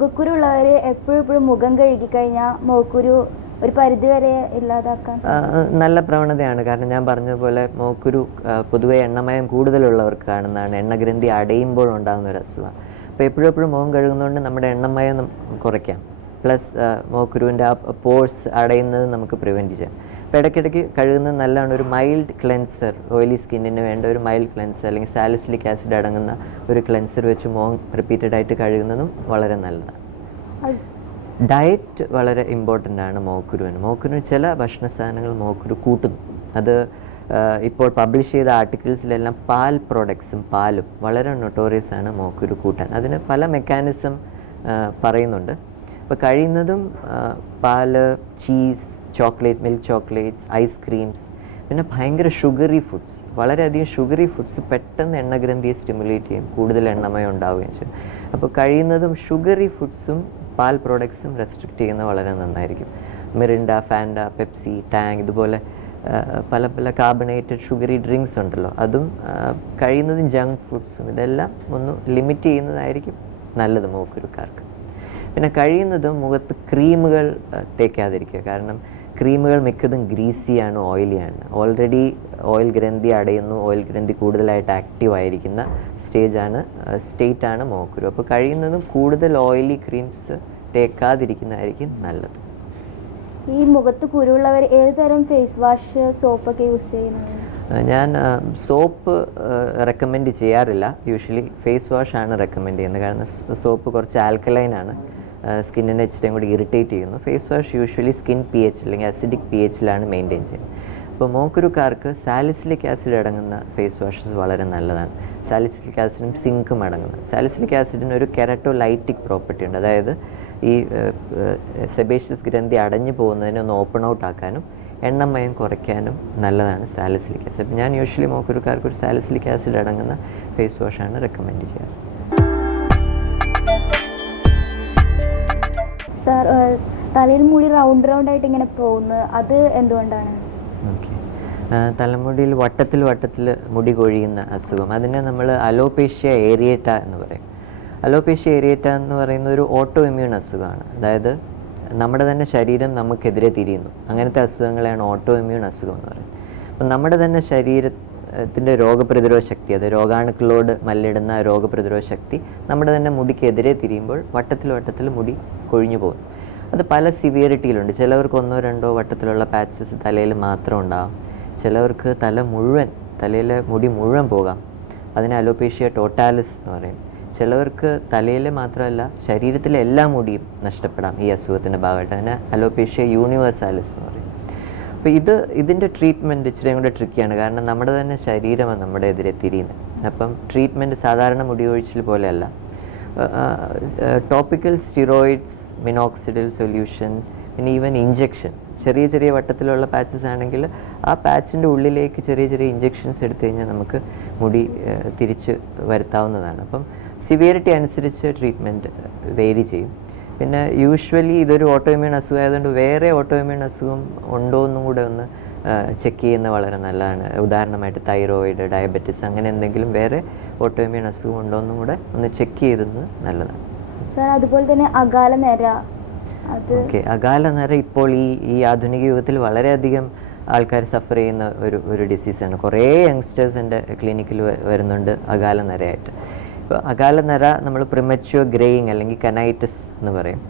മുഖക്കുരു എപ്പോഴും ഇപ്പോഴും മുഖം കഴുകി കഴിഞ്ഞാൽ മുഖക്കുരു ഒരു പരിധി വരെ ഇല്ലാതാക്കാൻ നല്ല പ്രവണതയാണ്. കാരണം ഞാൻ പറഞ്ഞതുപോലെ മോക്കുരു പൊതുവെ എണ്ണമയം കൂടുതലുള്ളവർക്ക് കാണുന്നതാണ്. എണ്ണഗ്രന്ഥി അടയുമ്പോൾ ഉണ്ടാകുന്ന ഒരു അസുഖം. അപ്പോൾ എപ്പോഴും എപ്പോഴും മുഖം കഴുകുന്നതുകൊണ്ട് നമ്മുടെ എണ്ണമയം കുറയ്ക്കാം. പ്ലസ് മോക്കുരുവിന്റെ ആ പോഴ്സ് അടയുന്നത് നമുക്ക് പ്രിവെന്റ് ചെയ്യാം. അപ്പോൾ ഇടയ്ക്കിടയ്ക്ക് കഴുകുന്നത് നല്ലതാണ് ഒരു മൈൽഡ് ക്ലെൻസർ ഓയിലി സ്കിന്നിന് വേണ്ട ഒരു മൈൽഡ് ക്ലെൻസർ അല്ലെങ്കിൽ സാലിസിലിക് ആസിഡ് അടങ്ങുന്ന ഒരു ക്ലെൻസർ വെച്ച് മുഖം റിപ്പീറ്റഡ് ആയിട്ട് കഴുകുന്നതും വളരെ നല്ലതാണ്. ഡയറ്റ് വളരെ ഇമ്പോർട്ടന്റ് ആണ് മോക്കുരുവിന്. മോക്കുരുവിന് ചില ഭക്ഷണ സാധനങ്ങൾ മോക്കുരു കൂട്ടുന്നു. അത് ഇപ്പോൾ പബ്ലിഷ് ചെയ്ത ആർട്ടിക്കിൾസിലെല്ലാം പാൽ പ്രോഡക്ട്സും പാലും വളരെ നൊട്ടോറിയസ് ആണ് മോക്കുരു കൂട്ടാൻ. അതിന് പല മെക്കാനിസം പറയുന്നുണ്ട്. അപ്പോൾ കഴിയുന്നതും പാൽ പാൽ cheese chocolate milk chocolates ice creams പിന്നെ ഭയങ്കര ഷുഗറി ഫുഡ്സ് വളരെയധികം ഷുഗറി ഫുഡ്സ് പെട്ടെന്ന് എണ്ണഗ്രന്ഥിയെ സ്റ്റിമുലേറ്റ് ചെയ്യും കൂടുതൽ എണ്ണമയം ഉണ്ടാവുകയും ചെയ്യും. അപ്പോൾ കഴിയുന്നതും ഷുഗറി ഫുഡ്സും പാൽ പ്രോഡക്ട്സും റെസ്ട്രിക്റ്റ് ചെയ്യുന്നത് വളരെ നന്നായിരിക്കും. മിറിൻഡ ഫാൻഡ പെപ്സി ടാങ് ഇതുപോലെ പല പല കാർബണേറ്റഡ് ഷുഗറി ഡ്രിങ്ക്സ് ഉണ്ടല്ലോ. അതും കഴിയുന്നതും ജങ്ക് ഫുഡ്സും ഇതെല്ലാം ഒന്ന് ലിമിറ്റ് ചെയ്യുന്നതായിരിക്കും നല്ലത് മൂക്കുരുക്കാർക്ക് പിന്നെ കഴിയുന്നതും മുഖത്ത് ക്രീമുകൾ തേക്കാതിരിക്കുക. കാരണം ക്രീമുകൾ മിക്കതും ഗ്രീസിയാണ് ഓയിലിയാണ്. ഓൾറെഡി ഓയിൽ ഗ്രന്ഥി അടയുന്നു ഓയിൽ ഗ്രന്ഥി കൂടുതലായിട്ട് ആക്റ്റീവ് ആയിരിക്കുന്ന സ്റ്റേജാണ് സ്റ്റേറ്റാണ് മോക്കുരു. അപ്പോൾ കഴിയുന്നതും കൂടുതൽ ഓയിലി ക്രീംസ് തേക്കാതിരിക്കുന്നതായിരിക്കും നല്ലത്. ഈ മുഖത്ത് കുരുള്ളവർ ഏത് തരം ഫേസ് വാഷ് സോപ്പൊക്കെ യൂസ് ചെയ്യുന്നത്? ഞാൻ സോപ്പ് റെക്കമെൻഡ് ചെയ്യാറില്ല. യൂഷ്വലി ഫേസ് വാഷാണ് റെക്കമെൻഡ് ചെയ്യുന്നത്. കാരണം സോപ്പ് കുറച്ച് ആൽക്കലൈൻ ആണ്. സ്കിന്നിനെ ഇച്ചിരിയും കൂടി ഇറിറ്റേറ്റ് ചെയ്യുന്നു. Face wash usually skin P H അല്ലെങ്കിൽ അസിഡിക് പി എച്ചിലാണ് മെയിന്റെയിൻ ചെയ്യുന്നത്. അപ്പോൾ മോക്കുരുക്കാർക്ക് സാലിസിലിക് ആസിഡ് അടങ്ങുന്ന ഫേസ് വാഷസ് വളരെ നല്ലതാണ്. സാലിസിലിക് ആസിഡും സിങ്കും അടങ്ങുന്നത്. സാലിസിലിക് ആസിഡിന് ഒരു കെരട്ടോലൈറ്റിക് പ്രോപ്പർട്ടി ഉണ്ട്. അതായത് ഈ സെബേഷ്യസ് ഗ്രന്ഥി അടഞ്ഞു പോകുന്നതിനെ ഒന്ന് ഓപ്പൺ ഔട്ട് ആക്കാനും എണ്ണമയം കുറയ്ക്കാനും നല്ലതാണ് സാലിസിലിക് ആസിഡ്. ഞാൻ യൂഷ്വലി മോക്കുരുക്കാർക്ക് ഒരു സാലിസിലിക് ആസിഡ് അടങ്ങുന്ന ഫേസ് വാഷാണ് റെക്കമെൻഡ് ചെയ്യാറ്. തലയിൽ മുടി റൗണ്ട് റൗണ്ട് ആയിട്ട് ഇങ്ങനെ പോകുന്നത് അത് എന്തുകൊണ്ടാണ്? തലമുടിയിൽ വട്ടത്തിൽ വട്ടത്തിൽ മുടി കൊഴിയുന്ന അസുഖം. അതിനെ നമ്മൾ അലോപേഷ്യ ഏരിയേറ്റ എന്ന് പറയും. അലോപേഷ്യ ഏരിയേറ്റ എന്ന് പറയുന്ന ഒരു ഓട്ടോ ഇമ്മ്യൂൺ അസുഖമാണ്. അതായത് നമ്മുടെ തന്നെ ശരീരം നമുക്കെതിരെ തിരിയുന്നു. അങ്ങനത്തെ അസുഖങ്ങളെയാണ് ഓട്ടോ ഇമ്മ്യൂൺ അസുഖം എന്ന് പറയുന്നത്. അപ്പം നമ്മുടെ തന്നെ ശരീരത്തിന്റെ രോഗപ്രതിരോധ ശക്തി അത് രോഗാണുക്കളോട് മല്ലിടുന്ന രോഗപ്രതിരോധ ശക്തി നമ്മുടെ തന്നെ മുടിക്കെതിരെ തിരിയുമ്പോൾ വട്ടത്തിൽ വട്ടത്തിൽ മുടി കൊഴിഞ്ഞു പോകുന്നു. അത് പല സിവിയറിറ്റിയിലുണ്ട് ചിലവർക്ക് ഒന്നോ രണ്ടോ വട്ടത്തിലുള്ള പാച്ചസ് തലയിൽ മാത്രം ഉണ്ടാകും ചിലവർക്ക് തല മുഴുവൻ തലയിലെ മുടി മുഴുവൻ പോകാം. അതിനെ അലോപേഷ്യ ടോട്ടാലിസ് എന്ന് പറയും. ചിലവർക്ക് തലയിലെ മാത്രമല്ല ശരീരത്തിലെ എല്ലാ മുടിയും നഷ്ടപ്പെടാം ഈ അസുഖത്തിന്റെ ഭാഗമായിട്ട്. അതിനെ അലോപേഷ്യ യൂണിവേഴ്സാലിസ് എന്ന് പറയും. അപ്പോൾ ഇത് ഇതിന്റെ ട്രീറ്റ്മെന്റ് ഇച്ചിരി കൂടെ ട്രിക്കിയാണ് കാരണം നമ്മുടെ തന്നെ ശരീരമാണ് നമ്മുടെ എതിരെ തിരിയുന്നത്. അപ്പം ട്രീറ്റ്മെന്റ് സാധാരണ മുടിയൊഴിച്ചിൽ പോലെയല്ല. ടോപ്പിക്കൽ സ്റ്റിറോയിഡ്സ് മിനോക്സിഡിൽ സൊല്യൂഷൻ പിന്നെ ഈവൻ ഇഞ്ചെക്ഷൻ ചെറിയ ചെറിയ വട്ടത്തിലുള്ള പാച്ചസ് ആണെങ്കിൽ ആ പാച്ചിന്റെ ഉള്ളിലേക്ക് ചെറിയ ചെറിയ ഇഞ്ചെക്ഷൻസ് എടുത്തു കഴിഞ്ഞാൽ നമുക്ക് മുടി തിരിച്ച് വരുത്താവുന്നതാണ്. അപ്പം സിവിയറിറ്റി അനുസരിച്ച് ട്രീറ്റ്മെന്റ് വേരി ചെയ്യും. പിന്നെ യൂഷ്വലി ഇതൊരു ഓട്ടോഇമ്യൂൺ അസുഖം ആയതുകൊണ്ട് വേറെ ഓട്ടോഇമ്യൂൺ അസുഖം ഉണ്ടോ എന്നും കൂടെ ഒന്ന് ചെക്ക് ചെയ്യുന്ന വളരെ നല്ലതാണ്. ഉദാഹരണമായിട്ട് തൈറോയിഡ് ഡയബറ്റിസ് അങ്ങനെ എന്തെങ്കിലും വേറെ ഓട്ടോഇമ്യൂൺ അസുഖം ഉണ്ടോ എന്നും കൂടെ ഒന്ന് ചെക്ക് ചെയ്തത് നല്ലതാണ്. സാർ അതുപോലെ തന്നെ അകാല നേര ഓക്കെ. അകാല നേരം ഇപ്പോൾ ഈ ഈ ആധുനിക യുഗത്തിൽ വളരെയധികം ആൾക്കാർ സഫർ ചെയ്യുന്ന ഒരു ഒരു ഡിസീസാണ് കുറേ യങ്സ്റ്റേഴ്സ് എന്റെ ക്ലിനിക്കിൽ വരുന്നുണ്ട് അകാല നരയായിട്ട്. ഇപ്പോൾ അകാല നര നമ്മൾ പ്രിമച്യൂർ ഗ്രേയിങ് അല്ലെങ്കിൽ കനൈറ്റിസ് എന്ന് പറയും.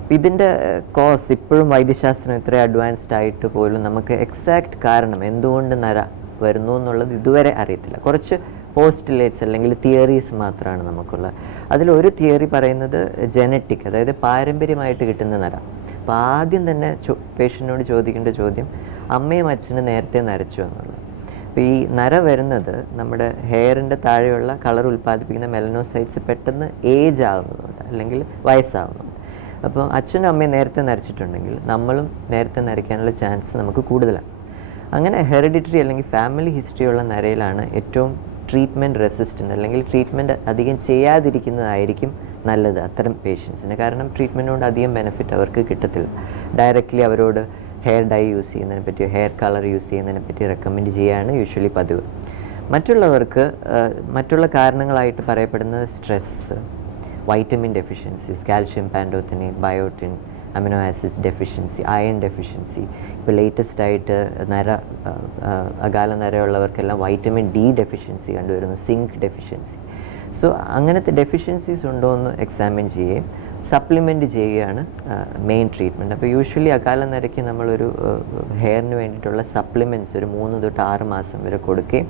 അപ്പോൾ ഇതിന്റെ കോസ് ഇപ്പോഴും വൈദ്യശാസ്ത്രം ഇത്ര അഡ്വാൻസ്ഡ് ആയിട്ട് പോലും നമുക്ക് എക്സാക്ട് കാരണം എന്തുകൊണ്ട് നര വരുന്നു എന്നുള്ളത് ഇതുവരെ അറിയത്തില്ല. കുറച്ച് പോസ്റ്റുലേറ്റ്സ് അല്ലെങ്കിൽ തിയറീസ് മാത്രമാണ് നമുക്കുള്ളത്. അതിലൊരു തിയറി പറയുന്നത് ജനറ്റിക് അതായത് പാരമ്പര്യമായിട്ട് കിട്ടുന്ന നര. അപ്പോൾ ആദ്യം തന്നെ പേഷ്യന്റിനോട് ചോദിക്കേണ്ട ചോദ്യം അമ്മയും അച്ഛനും നേരത്തെ നരച്ചു എന്നുള്ളത് അപ്പോൾ ഈ നര വരുന്നത് നമ്മുടെ ഹെയറിന്റെ താഴെയുള്ള കളർ ഉൽപ്പാദിപ്പിക്കുന്ന മെലനോസൈറ്റ്സ് പെട്ടെന്ന് ഏജ് ആകുന്നതുകൊണ്ട് അല്ലെങ്കിൽ വയസ്സാകുന്നുണ്ട് അപ്പോൾ അച്ഛനും അമ്മയും നേരത്തെ നരച്ചിട്ടുണ്ടെങ്കിൽ നമ്മളും നേരത്തെ നരയ്ക്കാനുള്ള ചാൻസ് നമുക്ക് കൂടുതലാണ്. അങ്ങനെ ഹെറിഡിറ്ററി അല്ലെങ്കിൽ ഫാമിലി ഹിസ്റ്ററി ഉള്ള നരയിലാണ് ഏറ്റവും ട്രീറ്റ്മെന്റ് റെസിസ്റ്റന്റ് അല്ലെങ്കിൽ ട്രീറ്റ്മെന്റ് അധികം ചെയ്യാതിരിക്കുന്നതായിരിക്കും നല്ലത് അത്തരം പേഷ്യൻസിന്. കാരണം ട്രീറ്റ്മെന്റ് കൊണ്ട് അധികം ബെനിഫിറ്റ് അവർക്ക് കിട്ടത്തില്ല. ഡയറക്റ്റ്ലി അവരോട് ഹെയർ ഡൈ യൂസ് ചെയ്യുന്നതിനെ പറ്റി ഹെയർ കളർ യൂസ് ചെയ്യുന്നതിനെ പറ്റി റെക്കമെൻഡ് ചെയ്യുകയാണ് യൂഷ്വലി പതിവ്. മറ്റുള്ളവർക്ക് മറ്റുള്ള കാരണങ്ങളായിട്ട് പറയപ്പെടുന്നത് stress vitamin deficiencies calcium പാൻഡോത്തിനി biotin amino acids deficiency iron deficiency ഇപ്പോൾ ലേറ്റസ്റ്റ് ആയിട്ട് നര അകാല നരയുള്ളവർക്കെല്ലാം വൈറ്റമിൻ ഡി ഡെഫിഷ്യൻസി കണ്ടുവരുന്നു സിങ്ക് ഡെഫിഷ്യൻസി സോ അങ്ങനത്തെ ഡെഫിഷ്യൻസീസ് ഉണ്ടോ എന്ന് എക്സാമിൻ ചെയ്യുകയും സപ്ലിമെന്റ് ചെയ്യുകയാണ് മെയിൻ ട്രീറ്റ്മെന്റ് അപ്പോൾ യൂഷ്വലി അകാല നിരക്ക് നമ്മളൊരു ഹെയറിന് വേണ്ടിയിട്ടുള്ള സപ്ലിമെന്റ്സ് ഒരു മൂന്ന് തൊട്ട് ആറ് മാസം വരെ കൊടുക്കുകയും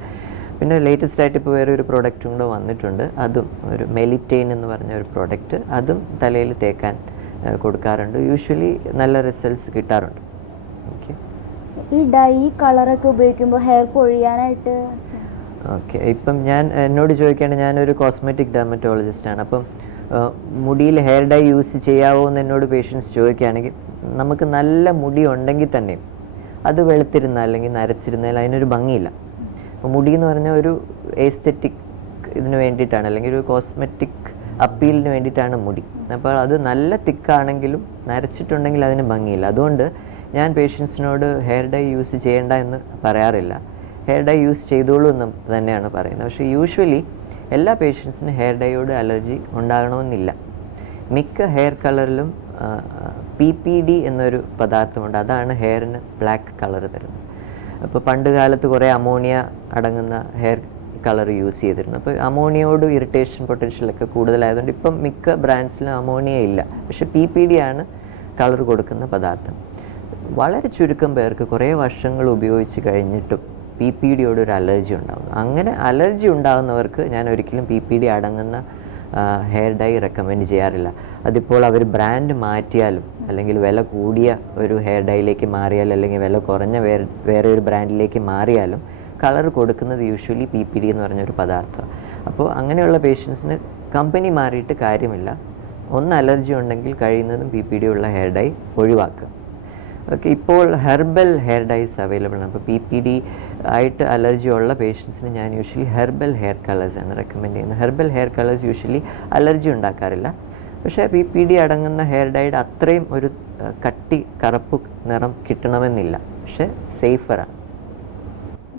പിന്നെ ലേറ്റസ്റ്റ് ആയിട്ട് ഇപ്പോൾ വേറെ ഒരു പ്രോഡക്റ്റും കൂടെ വന്നിട്ടുണ്ട്. അതും ഒരു മെലിറ്റെയിൻ എന്ന് പറഞ്ഞ ഒരു പ്രോഡക്റ്റ് അതും തലയിൽ തേക്കാൻ കൊടുക്കാറുണ്ട്. യൂഷ്വലി നല്ല റിസൾട്ട്സ് കിട്ടാറുണ്ട്. ഓക്കെ ഈ ഡൈ കളറൊക്കെ ഉപയോഗിക്കുമ്പോൾ ഹെയർ കൊഴിയാനായിട്ട് ഓക്കെ ഇപ്പം ഞാൻ എന്നോട് ചോദിക്കുകയാണ് ഞാനൊരു കോസ്മെറ്റിക് ഡെർമറ്റോളജിസ്റ്റാണ് അപ്പം മുടിയിൽ ഹെയർ ഡൈ യൂസ് ചെയ്യാവോ എന്ന് എന്നോട് പേഷ്യൻസ് ചോദിക്കുകയാണെങ്കിൽ നമുക്ക് നല്ല മുടി ഉണ്ടെങ്കിൽ തന്നെ അത് വെളുത്തിരുന്ന അല്ലെങ്കിൽ നരച്ചിരുന്നാൽ അതിനൊരു ഭംഗിയില്ല. മുടി എന്ന് പറഞ്ഞാൽ ഒരു എസ്തെറ്റിക് ഇതിന് വേണ്ടിയിട്ടാണ് അല്ലെങ്കിൽ ഒരു കോസ്മെറ്റിക് അപ്പീലിന് വേണ്ടിയിട്ടാണ് മുടി. അപ്പോൾ അത് നല്ല തിക്കാണെങ്കിലും നരച്ചിട്ടുണ്ടെങ്കിൽ അതിന് ഭംഗിയില്ല. അതുകൊണ്ട് ഞാൻ പേഷ്യൻസിനോട് ഹെയർ ഡൈ യൂസ് ചെയ്യേണ്ട എന്ന് പറയാറില്ല. ഹെയർ ഡൈ യൂസ് ചെയ്തോളൂ എന്ന് തന്നെയാണ് പറയുന്നത്. പക്ഷേ യൂഷ്വലി എല്ലാ പേഷ്യൻസിനും ഹെയർ ഡൈയോട് അലർജി ഉണ്ടാകണമെന്നില്ല. മിക്ക ഹെയർ കളറിലും പി പി ഡി എന്നൊരു പദാർത്ഥമുണ്ട്. അതാണ് ഹെയറിന് ബ്ലാക്ക് കളർ തരുന്നത്. അപ്പോൾ പണ്ട് കാലത്ത് കുറേ അമോണിയ അടങ്ങുന്ന ഹെയർ കളർ യൂസ് ചെയ്തിരുന്നു. അപ്പോൾ അമോണിയോട് ഇറിറ്റേഷൻ പൊട്ടൻഷ്യലൊക്കെ കൂടുതലായതുകൊണ്ട് ഇപ്പം മിക്ക ബ്രാൻഡ്സിലും അമോണിയ ഇല്ല. പക്ഷേ പി പി ഡി ആണ് കളർ കൊടുക്കുന്ന പദാർത്ഥം. വളരെ ചുരുക്കം പേർക്ക് കുറേ വർഷങ്ങൾ ഉപയോഗിച്ച് കഴിഞ്ഞിട്ടും പി പി ഡിയോട് ഒരു അലർജി ഉണ്ടാകുന്നു അങ്ങനെ അലർജി ഉണ്ടാകുന്നവർക്ക് ഞാൻ ഒരിക്കലും പി പി ഡി അടങ്ങുന്ന ഹെയർ ഡൈ റെക്കമെൻഡ് ചെയ്യാറില്ല. അതിപ്പോൾ അവർ ബ്രാൻഡ് മാറ്റിയാലും അല്ലെങ്കിൽ വില കൂടിയ ഒരു ഹെയർ ഡൈയിലേക്ക് മാറിയാലും അല്ലെങ്കിൽ വില കുറഞ്ഞ വേറെ വേറെ ഒരു ബ്രാൻഡിലേക്ക് മാറിയാലും കളർ കൊടുക്കുന്നത് യൂഷ്വലി പി പി ഡി എന്ന് പറഞ്ഞൊരു പദാർത്ഥമാണ് അപ്പോൾ അങ്ങനെയുള്ള പേഷ്യൻസിന് കമ്പനി മാറിയിട്ട് കാര്യമില്ല. ഒന്ന് അലർജി ഉണ്ടെങ്കിൽ കഴിയുന്നതും പി പി ഡി ഉള്ള ഹെയർ ഡൈ ഒഴിവാക്കുക. ഓക്കെ ഇപ്പോൾ ഹെർബൽ ഹെയർ ഡൈസ് അവൈലബിൾ ആണ്. അപ്പോൾ പി പി ഡി ആയിട്ട് അലർജി ഉള്ള പേഷ്യൻസിന് ഞാൻ യൂഷ്വലി ഹെർബൽ ഹെയർ കളേഴ്സ് ആണ് റെക്കമെൻഡ് ചെയ്യുന്നത്. Herbal hair colours usually allergy ഉണ്ടാക്കാറില്ല. പക്ഷേ പി പി ഡി അടങ്ങുന്ന ഹെയർ ഡൈഡ് അത്രയും ഒരു കട്ടി കറുപ്പ് നിറം കിട്ടണമെന്നില്ല. പക്ഷേ സേഫറാണ്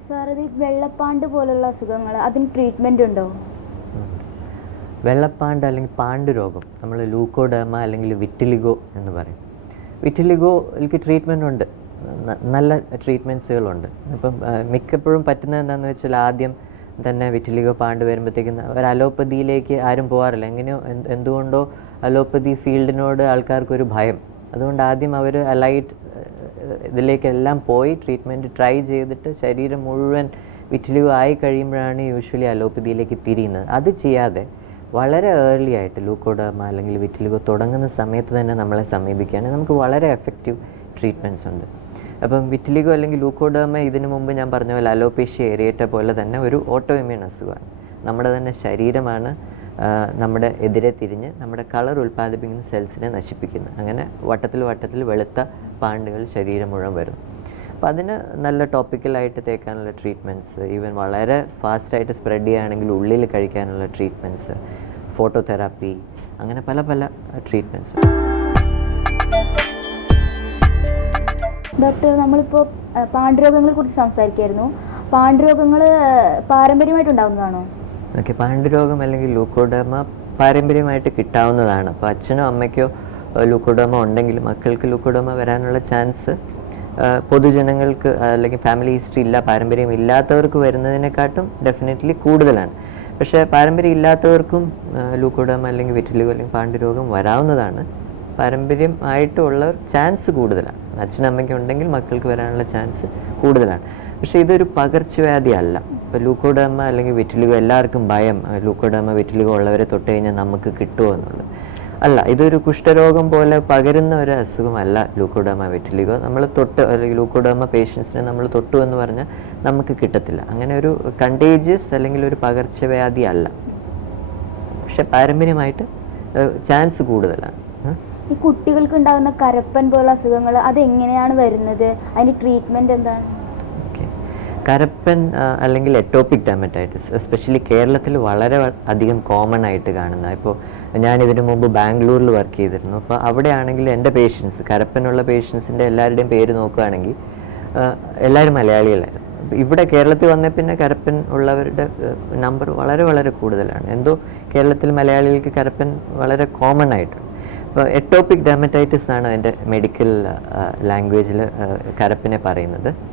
സാർ ഇത് വെള്ളപ്പാണ്ട് പോലുള്ള അസുഖങ്ങൾ അതിന് ട്രീറ്റ്മെന്റ് ഉണ്ടോ? വെള്ളപ്പാണ്ട് അല്ലെങ്കിൽ പാണ്ട് രോഗം നമ്മൾ ലൂക്കോഡേമ അല്ലെങ്കിൽ വിറ്റിലിഗോ എന്ന് പറയും. വിറ്റിലിഗോയ്ക്ക് ട്രീറ്റ്മെന്റ് ഉണ്ട്. നല്ല ട്രീറ്റ്മെന്റ്സുകളുണ്ട് അപ്പം മിക്കപ്പോഴും പറ്റുന്നത് എന്താണെന്ന് വെച്ചാൽ ആദ്യം തന്നെ വിറ്റിലിഗോ പാണ്ട് വരുമ്പോഴത്തേക്കും ഒരു അലോപ്പതിയിലേക്ക് ആരും പോകാറില്ല എങ്ങനെയോ എന്ത് എന്തുകൊണ്ടോ അലോപ്പതി ഫീൽഡിനോട് ആൾക്കാർക്കൊരു ഭയം. അതുകൊണ്ട് ആദ്യം അവർ അലൈറ്റ് ഇതിലേക്കെല്ലാം പോയി ട്രീറ്റ്മെന്റ് ട്രൈ ചെയ്തിട്ട് ശരീരം മുഴുവൻ വിറ്റിലിഗോ ആയി കഴിയുമ്പോഴാണ് യൂഷ്വലി അലോപ്പതിയിലേക്ക് തിരിയുന്നത്. അത് ചെയ്യാതെ വളരെ ഏർലി ആയിട്ട് ലൂക്കോഡർമ അല്ലെങ്കിൽ വിറ്റിലിഗോ തുടങ്ങുന്ന സമയത്ത് തന്നെ നമ്മളെ സമീപിക്കുകയാണെങ്കിൽ നമുക്ക് വളരെ എഫക്റ്റീവ് ട്രീറ്റ്മെന്റ്സ് ഉണ്ട്. അപ്പം വിറ്റിലിഗോ അല്ലെങ്കിൽ ലൂക്കോഡർമ ഇതിനു മുമ്പ് ഞാൻ പറഞ്ഞ പോലെ അലോപേഷ്യ ഏരിയേറ്റ പോലെ തന്നെ ഒരു ഓട്ടോ ഇമ്യൂൺ അസുഖമാണ്. നമ്മുടെ തന്നെ ശരീരമാണ് നമ്മുടെ എതിരെ തിരിഞ്ഞ് നമ്മുടെ കളർ ഉൽപ്പാദിപ്പിക്കുന്ന സെൽസിനെ നശിപ്പിക്കുന്നത് അങ്ങനെ വട്ടത്തിൽ വട്ടത്തിൽ വെളുത്ത പാണ്ടുകൾ ശരീരം മുഴുവൻ വരുന്നു. അപ്പോൾ അതിന് നല്ല ടോപ്പിക്കലായിട്ട് തേക്കാനുള്ള ട്രീറ്റ്മെന്റ്സ് ഈവൻ വളരെ ഫാസ്റ്റായിട്ട് സ്പ്രെഡ് ചെയ്യുകയാണെങ്കിൽ ഉള്ളിൽ കഴിക്കാനുള്ള ട്രീറ്റ്മെന്റ്സ് ഫോട്ടോതെറാപ്പി അങ്ങനെ പല പല ട്രീറ്റ്മെന്റ്സ് ഡോക്ടർ നമ്മളിപ്പോൾ പാണ്ഡുരോഗങ്ങളെ കുറിച്ച് സംസാരിക്കായിരുന്നു. പാണ്ഡുരോഗങ്ങൾ പാരമ്പര്യമായിട്ട് ഉണ്ടാകുന്നതാണോ ഓക്കെ പാണ്ഡുരോഗം അല്ലെങ്കിൽ ലൂക്കോഡർമ പാരമ്പര്യമായിട്ട് കിട്ടാവുന്നതാണ്. അപ്പോൾ അച്ഛനോ അമ്മയ്ക്കോ ലൂക്കോഡർമ ഉണ്ടെങ്കിൽ മക്കൾക്ക് ലൂക്കോഡർമ വരാനുള്ള ചാൻസ് പൊതുജനങ്ങൾക്ക് അല്ലെങ്കിൽ ഫാമിലി ഹിസ്റ്ററി ഇല്ല പാരമ്പര്യം ഇല്ലാത്തവർക്ക് വരുന്നതിനെക്കാട്ടും ഡെഫിനറ്റ്ലി കൂടുതലാണ്. പക്ഷേ പാരമ്പര്യം ഇല്ലാത്തവർക്കും ലൂക്കോഡർമ അല്ലെങ്കിൽ വിറ്റിലുകൾ അല്ലെങ്കിൽ പാണ്ഡുരോഗം വരാവുന്നതാണ്. പാരമ്പര്യം ആയിട്ടുള്ളവർ ചാൻസ് കൂടുതലാണ്. അച്ഛനമ്മയ്ക്ക് ഉണ്ടെങ്കിൽ മക്കൾക്ക് വരാനുള്ള ചാൻസ് കൂടുതലാണ്. പക്ഷേ ഇതൊരു പകർച്ചവ്യാധി അല്ല. ഇപ്പോൾ ലൂക്കോഡർമ അല്ലെങ്കിൽ വിറ്റിലുകോ എല്ലാവർക്കും ഭയം ലൂക്കോഡർമ വിറ്റിലിഗോ ഉള്ളവരെ തൊട്ട് കഴിഞ്ഞാൽ നമുക്ക് കിട്ടുമോ എന്നുള്ളത്. അല്ല ഇതൊരു കുഷ്ഠരോഗം പോലെ പകരുന്ന ഒരു അസുഖമല്ല ലൂക്കോഡർമ വിറ്റിലുകോ നമ്മൾ തൊട്ട് അല്ലെങ്കിൽ ലൂക്കോഡർമ പേഷ്യൻസിനെ നമ്മൾ തൊട്ടു എന്ന് പറഞ്ഞാൽ നമുക്ക് കിട്ടത്തില്ല. അങ്ങനെ ഒരു കണ്ടേജിയസ് അല്ലെങ്കിൽ ഒരു പകർച്ചവ്യാധി അല്ല. പക്ഷെ പാരമ്പര്യമായിട്ട് ചാൻസ് കൂടുതലാണ്. ഈ കുട്ടികൾക്ക് ഉണ്ടാകുന്ന കരപ്പൻ പോലുള്ള അസുഖങ്ങൾ അതെങ്ങനെയാണ് വരുന്നത്? അതിന് ട്രീറ്റ്മെന്റ് എന്താണ്? കരപ്പൻ അല്ലെങ്കിൽ എറ്റോപ്പിക് ഡെമറ്റൈറ്റിസ് എസ്പെഷ്യലി കേരളത്തിൽ വളരെ അധികം കോമൺ ആയിട്ട് കാണുന്ന ഇപ്പോൾ ഞാൻ ഇതിനു മുമ്പ് ബാംഗ്ലൂരിൽ വർക്ക് ചെയ്തിരുന്നു. അപ്പോൾ അവിടെയാണെങ്കിൽ എന്റെ പേഷ്യൻസ് കരപ്പനുള്ള പേഷ്യൻസിന്റെ എല്ലാവരുടെയും പേര് നോക്കുകയാണെങ്കിൽ എല്ലാവരും മലയാളികളായിരുന്നു. ഇവിടെ കേരളത്തിൽ വന്ന പിന്നെ കരപ്പൻ ഉള്ളവരുടെ നമ്പർ വളരെ വളരെ കൂടുതലാണ്. എന്തോ കേരളത്തിൽ മലയാളികൾക്ക് കരപ്പൻ വളരെ കോമൺ ആയിട്ടുണ്ട്. ഇപ്പോൾ എട്ടോപ്പിക് ഡെർമറ്റൈറ്റിസ് ആണ് അതിന്റെ മെഡിക്കൽ ലാംഗ്വേജിൽ കരപ്പിനെ പറയുന്നത്.